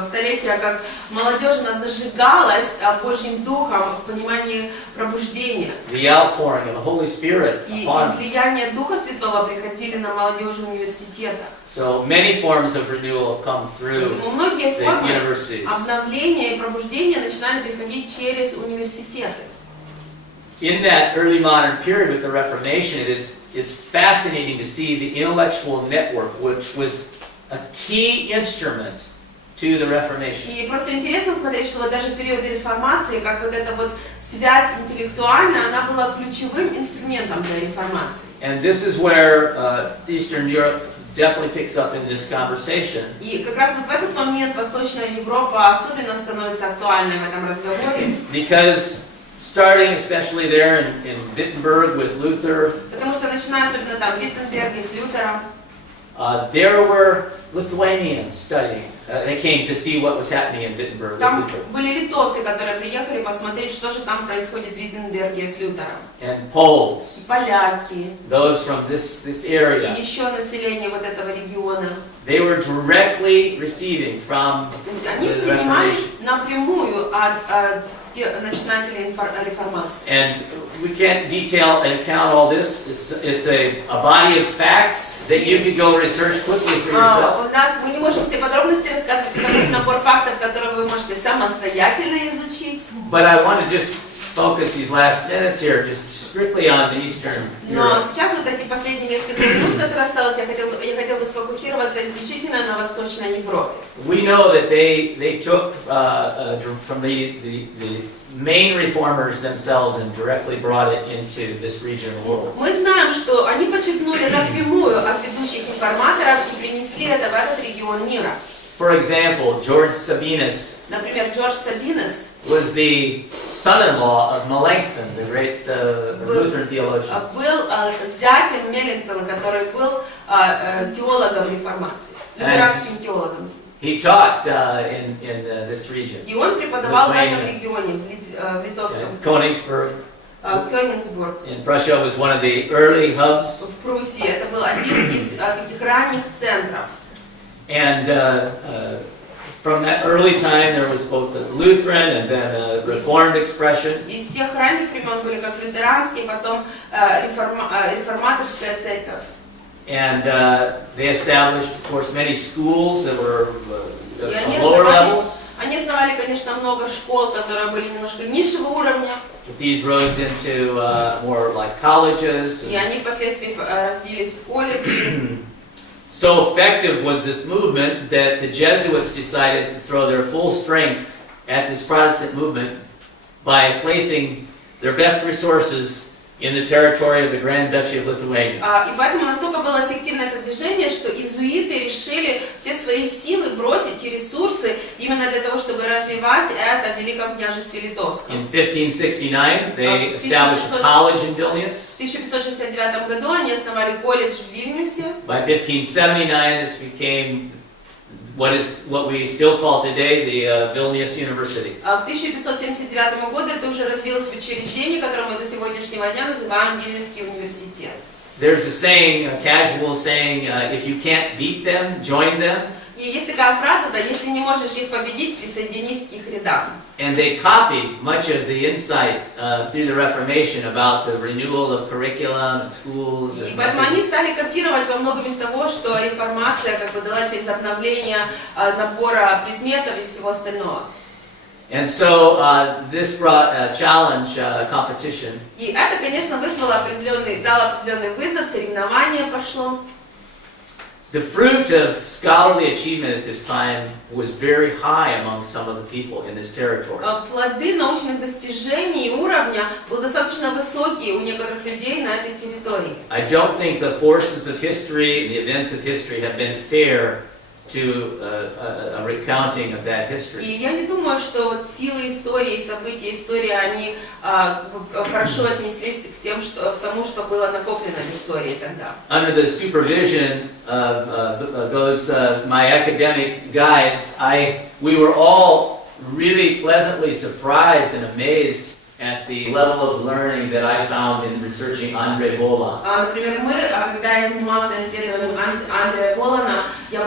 столетия, как молодежь нас зажигалась Божьим Духом в понимании пробуждения. The outpouring of the Holy Spirit И upon them. излияние Духа Святого приходили на молодежь в университетах. So many forms of renewal have come through Поэтому многие the формы universities. обновления и пробуждения начинали приходить через университеты. In that early modern period with the Reformation, it's fascinating to see the intellectual network, which was a key instrument to the Reformation. И просто интересно смотреть, что вот даже в период реформации, как вот эта вот связь интеллектуальная, она была ключевым инструментом для реформации. And this is where Eastern Europe definitely picks up in this conversation. И как раз вот в этот момент Восточная Европа особенно становится актуальной в этом разговоре. Because starting especially there in Wittenberg with Luther, Потому что начиная особенно там в Виттенберге с Лютера, There were Lithuanians studying. They came to see what was happening in Wittenberg with Там Luther. были литовцы, которые приехали посмотреть, что же там происходит в Виттенберге с Лютером. And Poles, И поляки, those from this area. и еще население вот этого региона. They were directly receiving from То есть они the принимали Reformation. напрямую от начинателей реформации. And we can't detail and count all this. It's a body of facts that you could go research quickly for yourself. Мы не можем все подробности рассказывать, это будет набор фактов, которые вы можете самостоятельно изучить. But I want to just focus these last minutes here just strictly on the Eastern Но Europe. сейчас вот эти последние несколько минут, которые осталось, я хотел бы сфокусироваться исключительно на Восточной Европе. We know that they took from the main reformers themselves and directly brought it into this region of the world. Мы знаем, что они почерпнули напрямую от ведущих реформаторов и принесли это в этот регион мира. For example, George Sabinus Например, Джордж Сабинес was the son-in-law of Melanchthon, the great Lutheran theologian. был зятем Меллингтона, который был теологом реформации, лютеранским теологом. He taught in this region. И он преподавал в этом Lithuania. регионе, в литовском. Königsberg Кёнигсбург in Prussia was one of the early hubs. в Пруссии. Это был один из таких ранних центров. And from that early time, there was both the Lutheran and then a Reformed expression. Из тех ранних времен были как лютеранские, потом реформаторская церковь. And they established, of course, many schools that were И of lower levels. они основали, конечно, много школ, которые были немножко низшего уровня. But these rose into more like colleges. И они впоследствии развились в колледже. So effective was this movement that the Jesuits decided to throw their full strength at this Protestant movement by placing their best resources in the territory of the Grand Duchy of Lithuania. И поэтому настолько было эффективно это движение, что иезуиты решили все свои силы бросить и ресурсы именно для того, чтобы развивать это в Великом княжестве Литовском. In 1569, they established a college in Vilnius. В 1569 году они основали колледж в Вильнюсе. By 1579, this became what we still call today the Vilnius University. К 1579 году это уже развилось в учреждение, которое мы до сегодняшнего дня называем Вильнюсский университет. There's a saying, a casual saying, if you can't beat them, join them. И есть такая фраза, да, если не можешь их победить, присоединись к их рядам. And they copied much of the insight through the Reformation about the renewal of curriculum and schools. И поэтому они стали копировать во многом из того, что реформация как бы дала через обновление набора предметов и всего остального. And so this brought a challenge, competition. И это, конечно, дало определенный вызов, соревнование пошло. The fruit of scholarly achievement at this time was very high among some of the people in this territory. Плоды научных достижений уровня были достаточно высокие у некоторых людей на этой территории. I don't think the forces of history, the events of history, have been fair to a recounting of that history. И я не думаю, что вот силы истории, события истории, они хорошо отнеслись к тому, что было накоплено в истории тогда. Under the supervision of those my academic guides, we were all really pleasantly surprised and amazed at the level of learning that I found in researching André Vola. Например, когда я занимался исследованием Андрея Волана,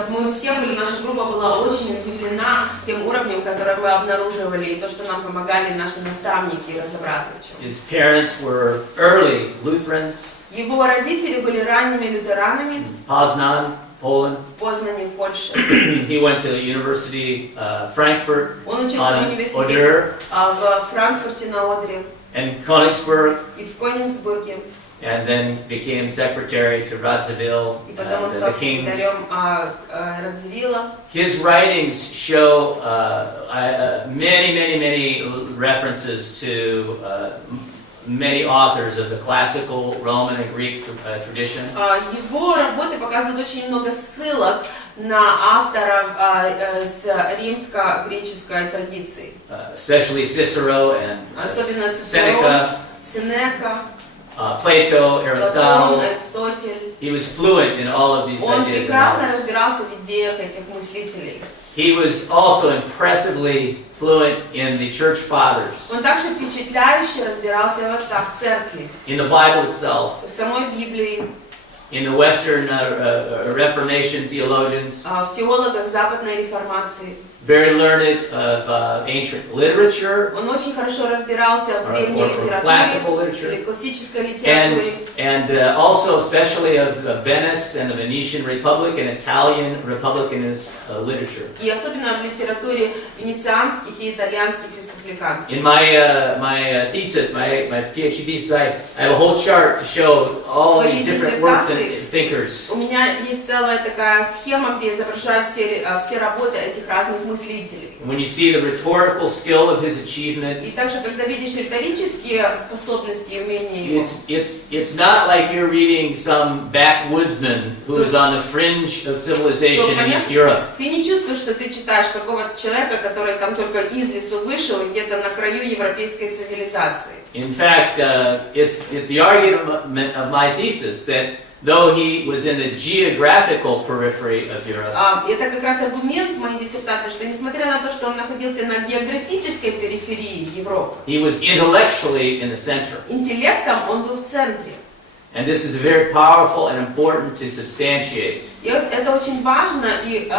мы все наша группа была очень удивлена тем уровнем, который мы обнаруживали, и то, что нам помогали наши наставники разобраться в чем. His parents were early Lutherans. Его родители были ранними лютеранами. Poznan, Poland. В Познане, в Польше. He went to the University Frankfurt Он учился в on университете Oder в Франкфурте на Одре and Königsberg, и в Кёнигсбурге. and then became secretary to Radziwill, И потом он the стал king's. секретарем Радзивилла. His writings show many references to many authors of the classical Roman and Greek tradition. Его работы показывают очень много ссылок на авторов с римско-греческой традиции. Especially Cicero and Особенно Seneca. Сенека. Plato, Платон, Aristotle. Аристотель. He was fluent in all of these Он ideas. прекрасно разбирался в идеях этих мыслителей. He was also impressively fluent in the church fathers, Он также впечатляюще разбирался в отцах церкви, in the Bible itself, в самой Библии, in the Western Reformation theologians, в теологах западной реформации. very learned of ancient literature, Он очень хорошо разбирался в древней or classical литературе literature, или классической литературе. and also especially of Venice and the Venetian Republic and Italian Republicanist literature. И особенно в литературе венецианских и итальянских республиканских. In my thesis, my PhD thesis, I have a whole chart to show all these different works and thinkers. У меня есть целая такая схема, где я изображаю все работы этих разных мыслителей. When you see the rhetorical skill of his achievement, И также, когда видишь риторические способности и умения его, it's not like you're reading some backwoodsman who is on the fringe of civilization in East Europe. ты не чувствуешь, что ты читаешь какого-то человека, который там только из лесу вышел и где-то на краю европейской цивилизации. In fact, it's the argument of my thesis that though he was in the geographical periphery of Europe, Это как раз аргумент в моей диссертации, что несмотря на то, что он находился на географической периферии Европы, he was intellectually in the center. интеллектом он был в центре. And this is very powerful and important to substantiate. И это очень важно и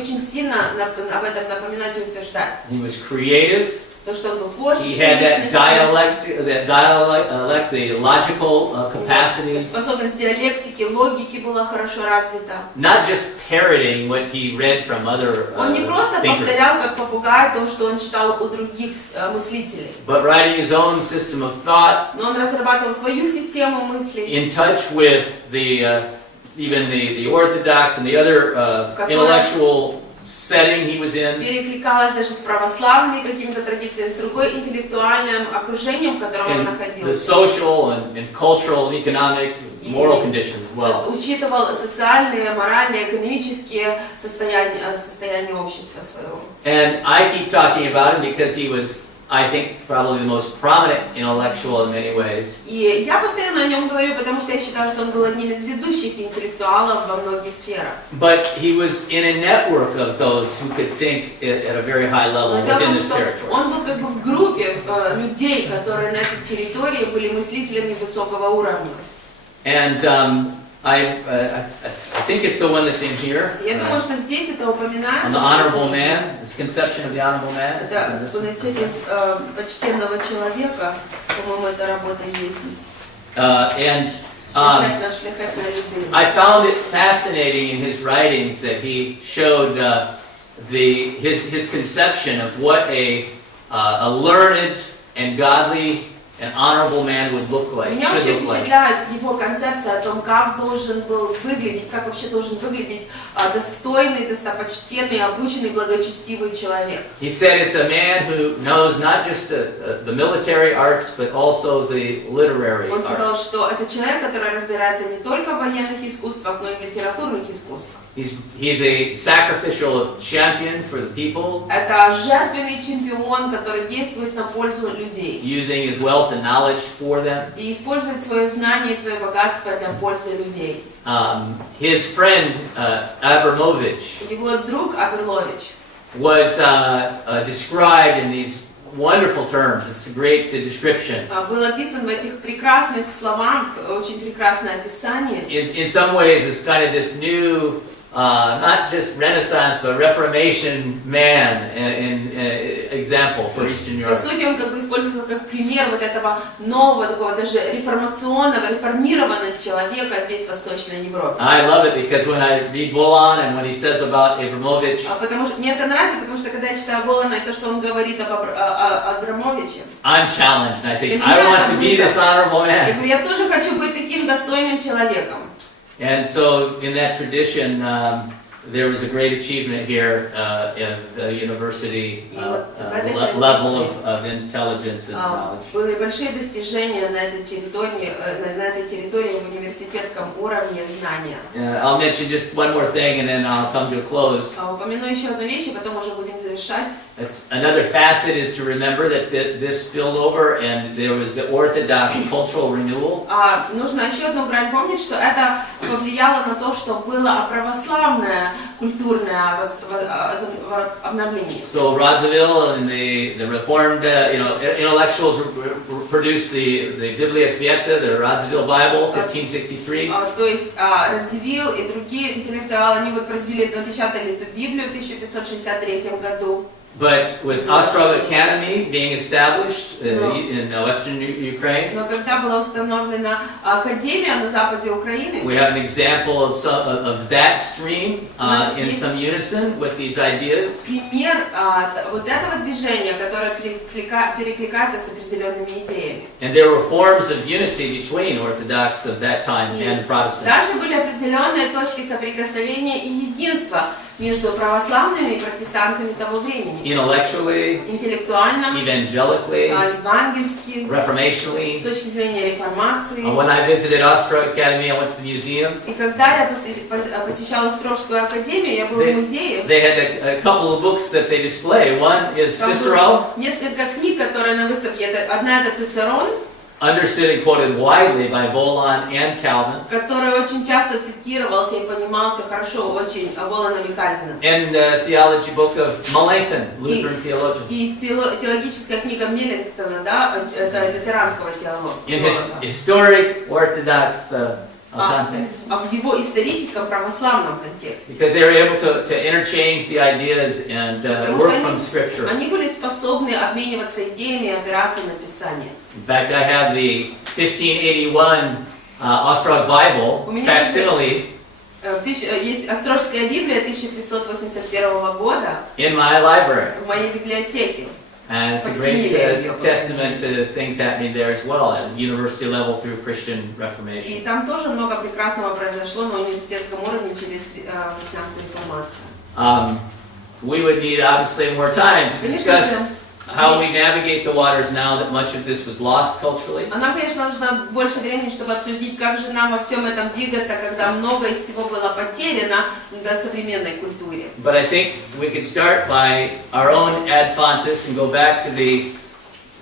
очень сильно об этом напоминать и утверждать. He was creative. То, что он был He творческой had that личностью, dialect, the logical capacity. способность диалектики, логики была хорошо развита. Not just parroting what he read from other Он не просто thinkers, повторял, как попугай, то, что он читал у других мыслителей, but writing his own system of thought, но он разрабатывал свою систему мыслей, in touch with even the orthodox and the other intellectual setting he was in. перекликалась даже с православными какими-то традициями, с другой интеллектуальным окружением, в котором он And the находился. social and cultural and economic moral conditions as well. Учитывал социальные, моральные, экономические состояния общества своего. And I keep talking about him because he was, I think, probably the most prominent intellectual in many ways. И я постоянно о нем говорю, потому что я считаю, что он был одним из ведущих интеллектуалов во многих сферах. But he was in a network of those who could think at a very high level Но дело в within том, this что territory. он был как бы в группе людей, которые на этой территории были мыслителями высокого уровня. And I think it's the one that's in here. Я думаю, что здесь это упоминается. On the honorable man, this conception of the honorable man. Да, понятие почтенного человека, по-моему, эта работа есть здесь. And I found it fascinating in his writings that he showed his conception of what a learned and godly and honorable man would look like. Меня очень впечатляет его концепция о том, как должен был выглядеть, как вообще должен выглядеть достойный, достопочтенный, обученный, благочестивый человек. He said it's a man who knows not just the military arts, but also the literary Он сказал, arts. что это человек, который разбирается не только в военных искусствах, но и в литературных искусствах. He's a sacrificial champion for the people. Это жертвенный чемпион, который действует на пользу людей. Using his wealth and knowledge for them. И использует свое знание и свое богатство для пользы людей. His friend Abramovich Его друг Аберлович was described in these wonderful terms. It's a great description. был описан в этих прекрасных словах, очень прекрасное описание. In some ways, it's kind of this new, not just Renaissance, but Reformation man in example for Eastern По Europe. сути, он как бы использовался как пример вот этого нового, такого даже реформационного, реформированного человека здесь, в Восточной Европе. I love it because when I read Volan and what he says about Abramovich, Потому что мне это нравится, потому что когда я читаю Волана и то, что он говорит об Абрамовиче, I'm challenged and I think, I want to be this honorable я man. говорю, я тоже хочу быть таким достойным человеком. And so in that tradition, there was a great achievement here in the university level of intelligence and knowledge. Были большие достижения на этой территории в университетском уровне знания. I'll mention just one more thing and then I'll come to a close. Упомяну еще одну вещь, и потом уже будем завершать. завершать. It's another facet is to remember that this spilled over and there was the Orthodox cultural renewal. Нужно еще одну грань помнить, что это повлияло на то, что было православное культурное обновление. So Radziwill and the Reformed, intellectuals produced the Biblia Svieta, the Radziwill Bible, 1563. То есть Радзивилл и другие интеллектуалы, они произвели, напечатали эту Библию в 1563 году. But with Ostrog Academy being established in western Ukraine, Но когда была установлена академия на западе Украины, we have an example of that stream in some unison with these ideas. Пример вот этого движения, которое перекликается с определенными идеями. And there were forms of unity between Orthodox of that time and Protestants. Даже были определенные точки соприкосновения и единства между православными и протестантами того времени. Intellectually, Интеллектуально, evangelically, евангельски, evangelially. с точки зрения реформации. When I visited Ostrog Academy, I went to the museum. И когда я посещала Острожскую академию, я была в музее. They had a couple of books that they display. One is Cicero. Несколько книг, которые на выставке. Одна это Цицерон, understood and quoted widely by Volon and Calvin. который очень часто цитировался и понимался хорошо очень Воланом и Кальвином. And the theology book of Melanchthon, Lutheran theologian. И теологическая книга Меллингтона, да, это лютеранского теолога. In his historic Orthodox context. В его историческом православном контексте. Because they were able to interchange the ideas and work from Scripture. Они были способны обмениваться идеями и опираться на Писание. In fact, I have the 1581 Ostrog Bible facsimile Есть Острожская Библия 1581 года in my library. в моей библиотеке. And it's a great testament to things happening there as well at university level through Christian Reformation. И там тоже много прекрасного произошло на университетском уровне через христианскую реформацию. We would need obviously more time to discuss how we navigate the waters now that much of this was lost culturally. Нам, конечно, нужно больше времени, чтобы обсудить, как же нам во всем этом двигаться, когда много из всего было потеряно до современной культуре. But I think we could start by our own ad fontes and go back to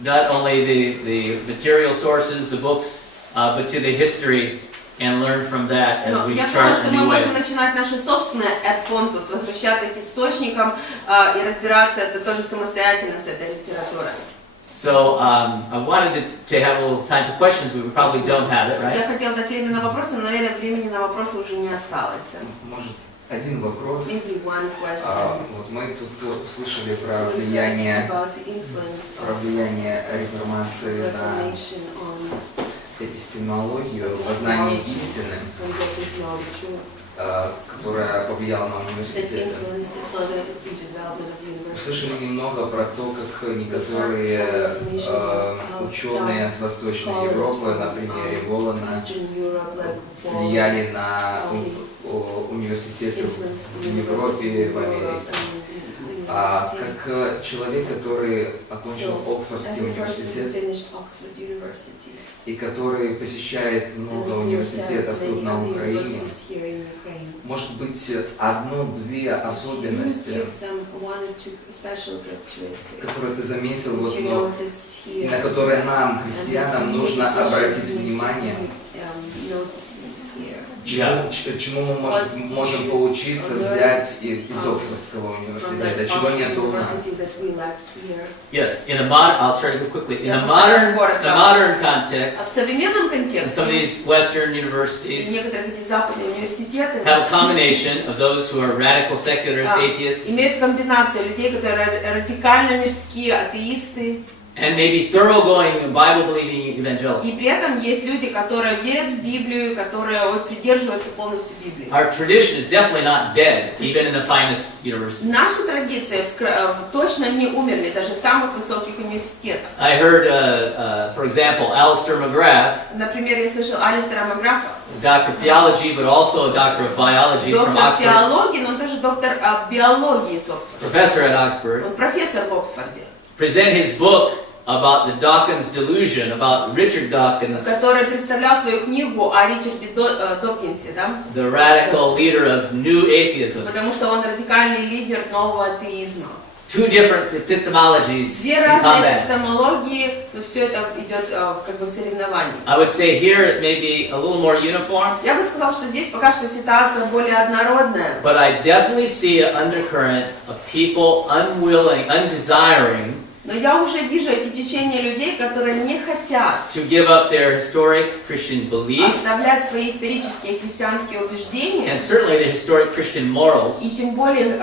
not only the material sources, the books, but to the history and learn from that as we chart a new way. Я думаю, что мы можем начинать наши собственные ad fontes, возвращаться к источникам и разбираться это тоже самостоятельно с этой литературой. So I wanted to have a little time for questions. We probably don't have it, right? Я хотела дать время на вопросы, но, наверное, времени на вопросы уже не осталось. Да? Может, один вопрос. Maybe one question. Вот мы тут услышали про влияние реформации на эпистемологию, познание истины, которая повлияла на университеты. Услышали немного про то, как некоторые ученые с Восточной Европы, на примере Волана, влияли на университеты в Европе, в Америке. А как человек, который окончил Оксфордский университет и который посещает много университетов тут на Украине, может быть, одну-две особенности, которые ты заметил, на которые нам, христианам, нужно обратить внимание? Чему мы можем поучиться, взять из Оксфордского университета? Чего нет у нас? Yes, I'll try to go quickly. In the modern context, в современном контексте, some of these Western universities некоторые эти западные университеты have a combination of those who are radical secularists, atheists, имеют комбинацию людей, которые радикально мирские, атеисты, and maybe thoroughgoing Bible-believing evangelicals. И при этом есть люди, которые верят в Библию, которые придерживаются полностью Библии. Our tradition is definitely not dead, even in the finest universities. Наши традиции точно не умерли, даже в самых высоких университетах. I heard, for example, Alistair McGrath, Например, я слышал Алистера Макграфа, doctor of theology, but also a doctor of biology from доктор Oxford, теологии, но он тоже доктор биологии из Оксфорда. professor at Oxford, Он профессор в Оксфорде. present his book about the Dawkins delusion, about Richard Dawkins, который представлял свою книгу о Ричарде Докинсе, да? the radical leader of new atheism. Потому что он радикальный лидер нового атеизма. two different epistemologies Две in разные combat. эпистемологии, но все это идет как бы в соревновании. I would say here it may be a little more uniform, Я бы сказала, что здесь пока что ситуация более однородная. but I definitely see an undercurrent of people unwilling, undesiring Но я уже вижу эти течения людей, которые не хотят to give up their historic Christian belief оставлять свои исторические христианские убеждения, and certainly their historic Christian morals. и тем более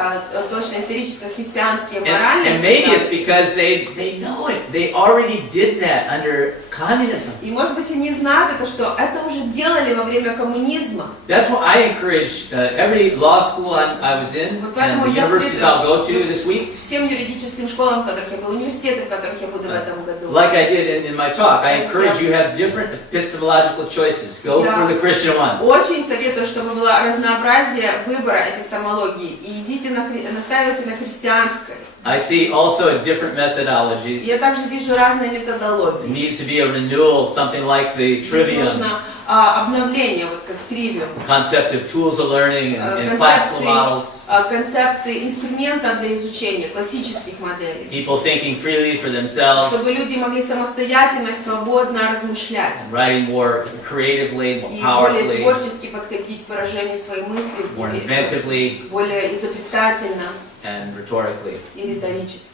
точно историческо-христианские And моральные maybe it's стандарты. because they know it. They already did that under communism. И может быть они знают это, что это уже делали во время коммунизма. That's what I encourage every law school I was in Вот and поэтому the я universities I'll go to this week. Всем юридическим школам, в которых я был, университетам, в которых я буду в этом году. Like I did in my talk, I encourage you to have different epistemological choices. Go for the Christian one. Очень советую, чтобы было разнообразие выбора эпистемологии. И идите настаивайте на христианской. I see also different methodologies. Я также вижу разные It методологии. needs to be a renewal, something like the Здесь trivium нужно обновление, вот как тривиум. concept of tools of learning and classical models. Концепции инструментов для изучения, классических моделей. People thinking freely for themselves, Чтобы люди могли самостоятельно и свободно размышлять. writing more creatively, more И более powerfully, творчески подходить к выражению своей мысли, more inventively, более изобретательно and rhetorically. и риторически.